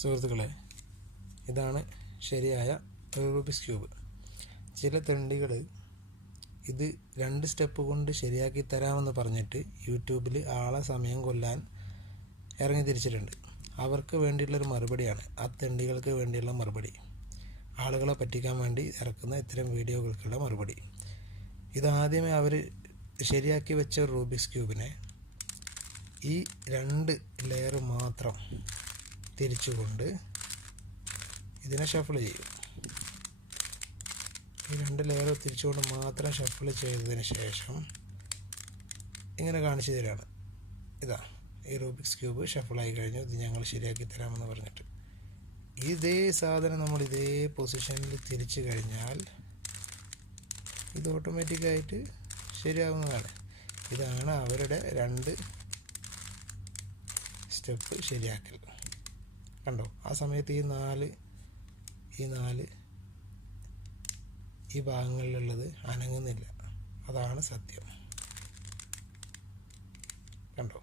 സുഹൃത്തുക്കളെ, ഇതാണ് ശരിയായ റൂബിക്സ് ക്യൂബ്. ചില തെണ്ടികൾ ഇത് 2 സ്റ്റെപ്പ് കൊണ്ട് ശരിയാക്കി തരാമെന്ന് പറഞ്ഞിട്ട് യൂട്യൂബിൽ ആളെ സമയം കൊല്ലാൻ ഇറങ്ങി തിരിച്ചിട്ടുണ്ട്. അവർക്ക് വേണ്ടിയുള്ളൊരു മറുപടിയാണ്, ആ തെണ്ടികൾക്ക് വേണ്ടിയുള്ള മറുപടി, ആളുകളെ പറ്റിക്കാൻ വേണ്ടി ഇറക്കുന്ന ഇത്തരം വീഡിയോകൾക്കുള്ള മറുപടി. ഇതാദ്യമേ അവർ ശരിയാക്കി വെച്ച റൂബിക്സ് ക്യൂബിനെ ഈ 2 ലെയർ മാത്രം തിരിച്ചുകൊണ്ട് ഇതിനെ ഷഫിൾ ചെയ്യും. ഈ 2 ലെയർ തിരിച്ചുകൊണ്ട് മാത്രം ഷഫിൾ ചെയ്തതിന് ശേഷം ഇങ്ങനെ കാണിച്ചു തരാണ്. ഇതാ ഈ റൂബിക്സ് ക്യൂബ് ഷഫിളായി കഴിഞ്ഞു, ഇത് ഞങ്ങൾ ശരിയാക്കി തരാമെന്ന് പറഞ്ഞിട്ട്. ഇതേ സാധനം നമ്മൾ ഇതേ പൊസിഷനിൽ തിരിച്ചു കഴിഞ്ഞാൽ ഇത് ഓട്ടോമാറ്റിക്കായിട്ട് ശരിയാവുന്നതാണ്. ഇതാണ് അവരുടെ 2 സ്റ്റെപ്പ് ശരിയാക്കൽ. കണ്ടോ? ആ സമയത്ത് ഈ 4 ഈ ഭാഗങ്ങളിലുള്ളത് അനങ്ങുന്നില്ല. അതാണ് സത്യം. കണ്ടോ?